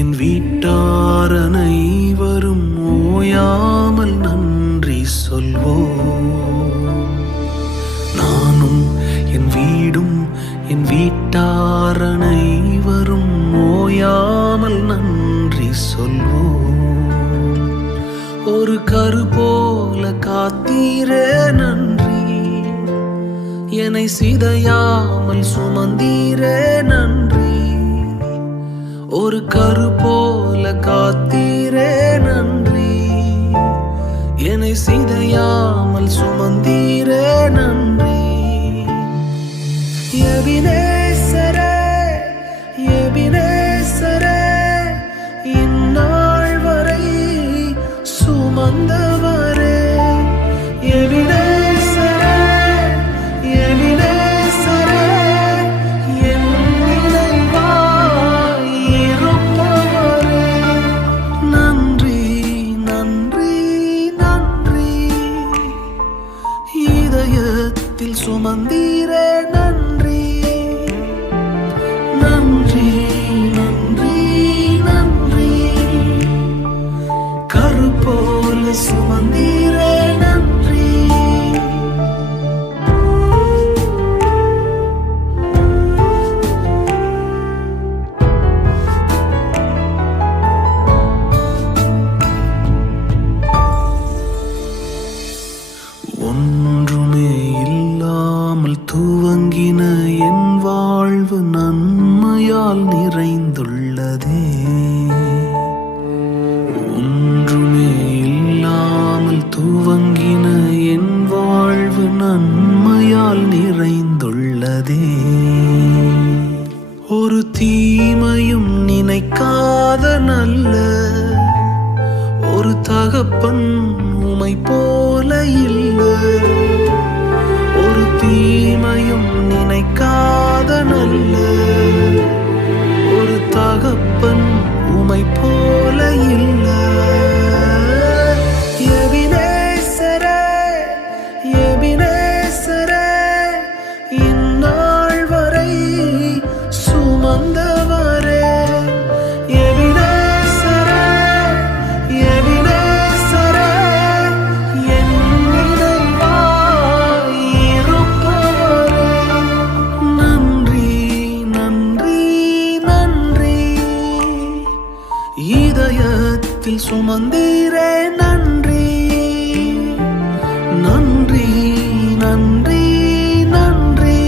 என் வீட்டார் அனைவரும் ஓயாமல் நன்றி சொல்வோம். நானும் என் வீடும் என் வீட்டார் அனைவரும் ஓயாமல் நன்றி சொல்வோம். ஒரு கரு போல காத்தீரே நன்றி, என்னை சிதையாமல் சுமந்தீரே நன்றி. ஒரு கரு போல காத்தீரே நன்றி, என்னை சிதையாமல் சுமந்தீரே நன்றி. எபினேசரே எபினேசரே, இந்நாள் வரை சுமந்தவரே. எபினேசரே எபினேசரே, என் நினைவாய் இருப்பவரே. நன்றி நன்றி நன்றி, இதயத்தில் சுமந்தீரே நன்றி. நன்றி நன்றி நன்றி, கரு போல சுமந்தீரே நன்றி. ஒன்றுமே இல்லாமல் துவங்கின என் வாழ்வு நன்மையால் நிறைந்துள்ளதே. ஒன்றுமே இல்லாமல் துவங்கின என் வாழ்வு நன்மையால் நிறைந்துள்ளதே. ஒரு தீமையும் நினைக்காத நல்ல ஒரு தகப்பன் உமை போல இல்லை. ஒரு தீமையும் நினைக்காத நல்ல ஒரு தகப்பன் உமை போல இல்லை. எபினேசரே எபினேசரே, இந்நாள் வரை சுமந்தவரே. எபினேசரே எபினேசரே, என் நினைவாய் இருப்பவரே. நன்றி நன்றி நன்றி, இதயத்தில் சுமந்தீரே நன்றி. நன்றி நன்றி நன்றி,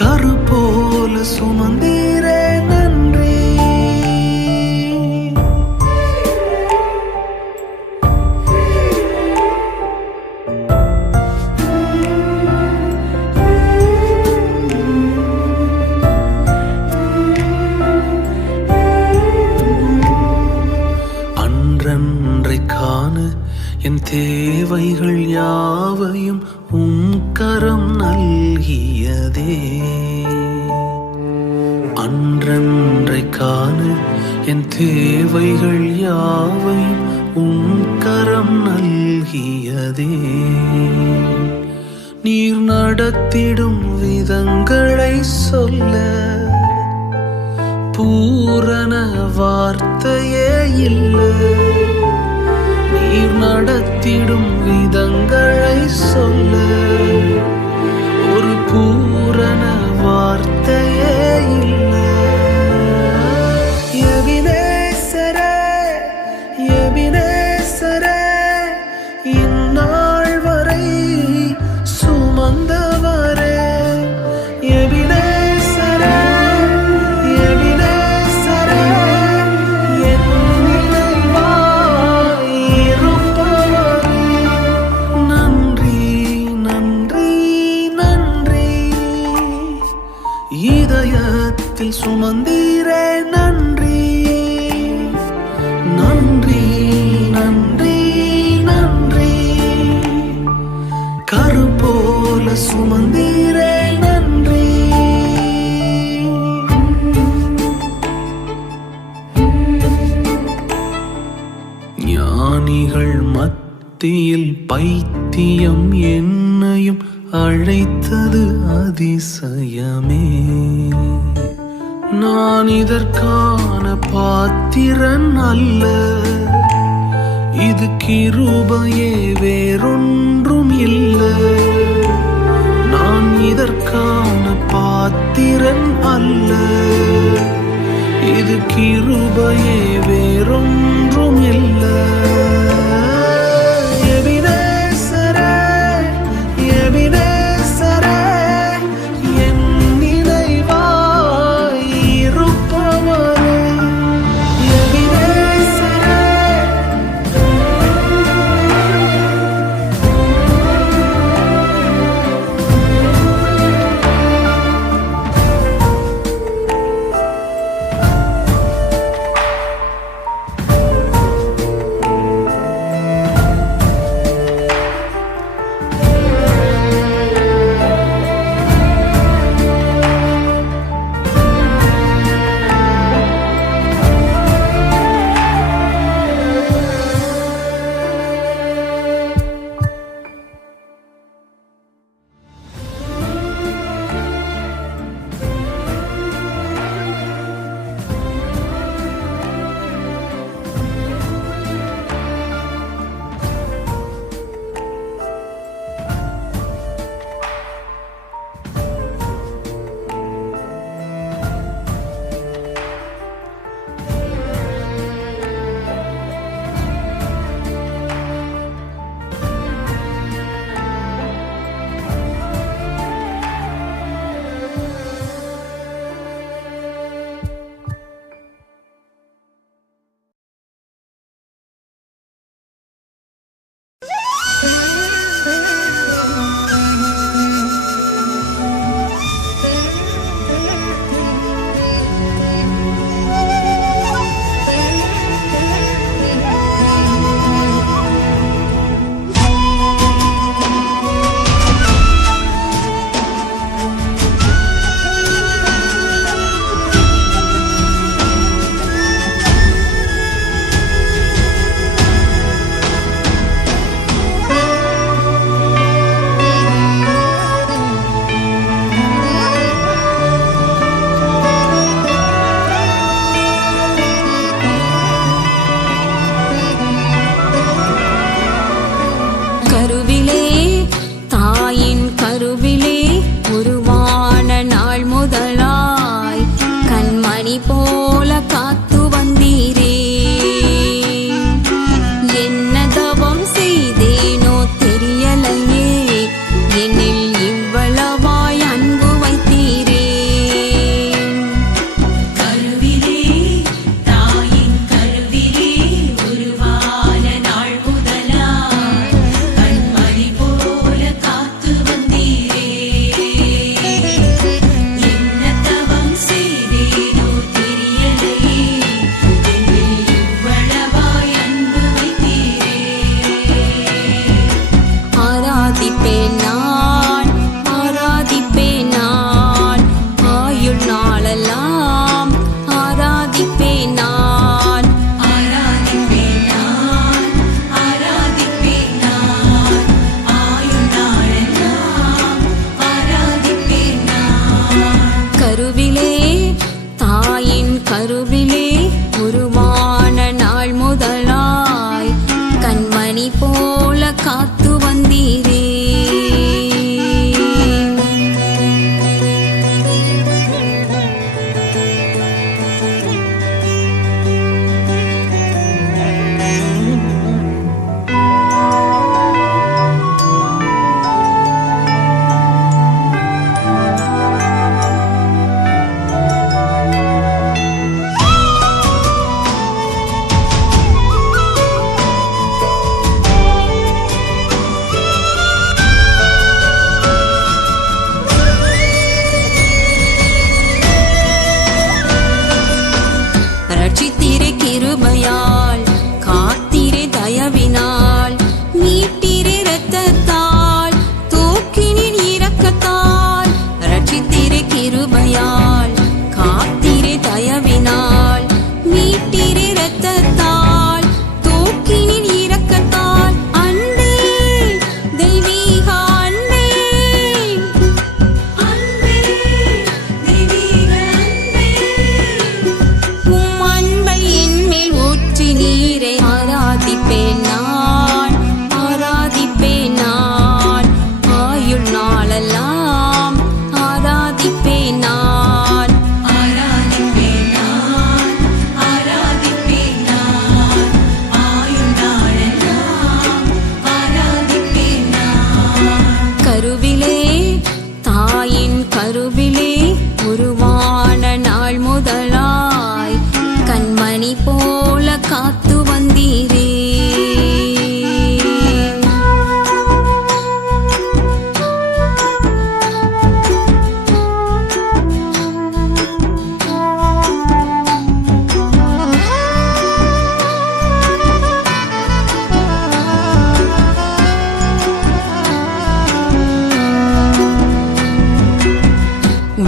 கரு போல சுமந்தீரே நன்றி. அன்றன்றை காண என் தேவைகள் யாவையும் உம் கரம் நல்கியதே. அன்றன்றை காண என் தேவைகள் யாவையும் உம் கரம் நல்கியதே. நீர் நடத்திடும் விதங்களை சொல்ல பூரண வார்த்தையே இல்லை. நீர் நடத்திடும் விதங்களை சொல்ல ஒரு பூரண வார்த்தையே இல்லை. எபினேசரே எபினேசரே, இந்நாள் வரை சுமந்தவரே. எபினேசரே எபினேசரே, என் நினைவாய் இருப்பவரே. நன்றி நன்றி நன்றி, இதயத்தில் சுமந்தீரே நன்றி. நன்றி நன்றி நன்றி, கரு போல சுமந்தீரே நன்றி. ஞானிகள் மத்தியில் பைத்தியம் என்னையும் அழைத்தது அதிசயமே. நான் இதற்கான பாத்திரன் அல்ல, இது கிருபையே வேறொன்றும் இல்லை. நான் இதற்கான பாத்திரன் அல்ல, இது கிருபையே வேறொன்றும் இல்லை. எபினேசரே, எபினேசரே, என் நினைவாய் இருப்பவரே. எபினேசரே,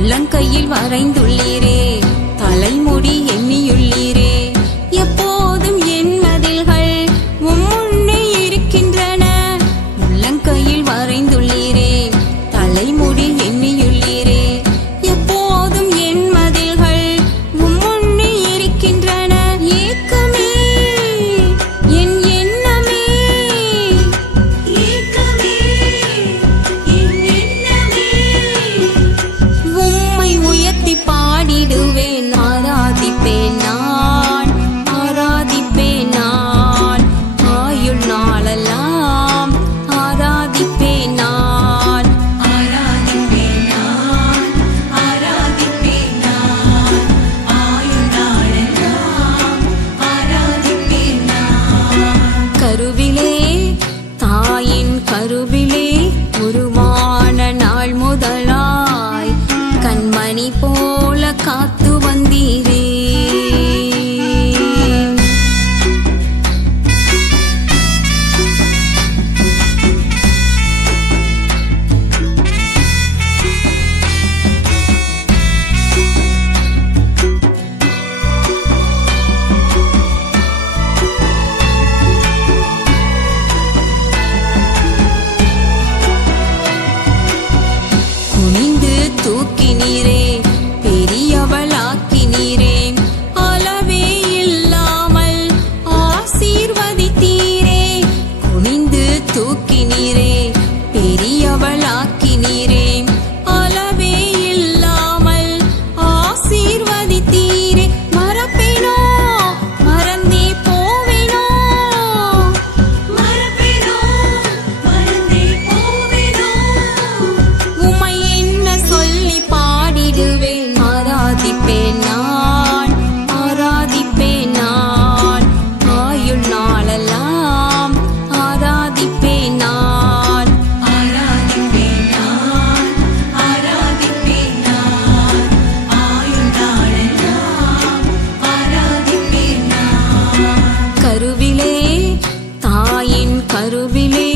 உள்ளங்கையில் வரைந்துள்ளீரே, தலைமுடி எண்ணியுள்ளீரே. எப்போதும் என் மதில்கள் உம் முன்னே இருக்கின்றன. உள்ளங்கையில் வரைந்துள்ளீரே, தலைமுடி எண்ணியுள்ளீரே. எப்போதும் என் மதில்கள் உம் முன்னே இருக்கின்றன. ஏக்கமே என் எண்ணமே, ஏக்கமே என் எண்ணமே. உம்மை உயர்த்தி பாடிடுவேன், ஆராதிப்பேன் நான், ஆராதிப்பேன் நான். ஆயுள் நாளெல்லாம் ஆராதிப்பேன் நான், ஆராதிப்பேன் நான், ஆராதிப்பேன் நான். ஆயுள் நாளெல்லாம் ஆராதிப்பேன் நான். கருவிலே, தாயின் கருவிலே உருவான நாள் முதலாய் கண்மணி போல காத்து வந்தீரே. குனிந்து தூக்கினீரே, பெரியவளாக்கினீரே. அளவே இல்லாமல் ஆசீர்வதித்தீரே. குனிந்து தூக்கினீரே, பெரியவளாக்கினீரே. அளவே இல்லாமல் ஆசீர்வதித்தீரே. மறப்பேனோ, மறந்தே போவேனோ, மறப்பேனோ, மறந்தே போவேனோ. உம்மை என்ன சொல்லி பாடிடுவேன், ஆராதிப்பேன் நான், ஆராதிப்பேன் நான். ஆயுள் நாளெல்லாம் ஆராதிப்பேன் நான், ஆராதிப்பேன் நான், ஆராதிப்பேன் நான். ஆயுள் நாளெல்லாம் ஆராதிப்பேன் நான். கருவிலே, தாயின் கருவிலே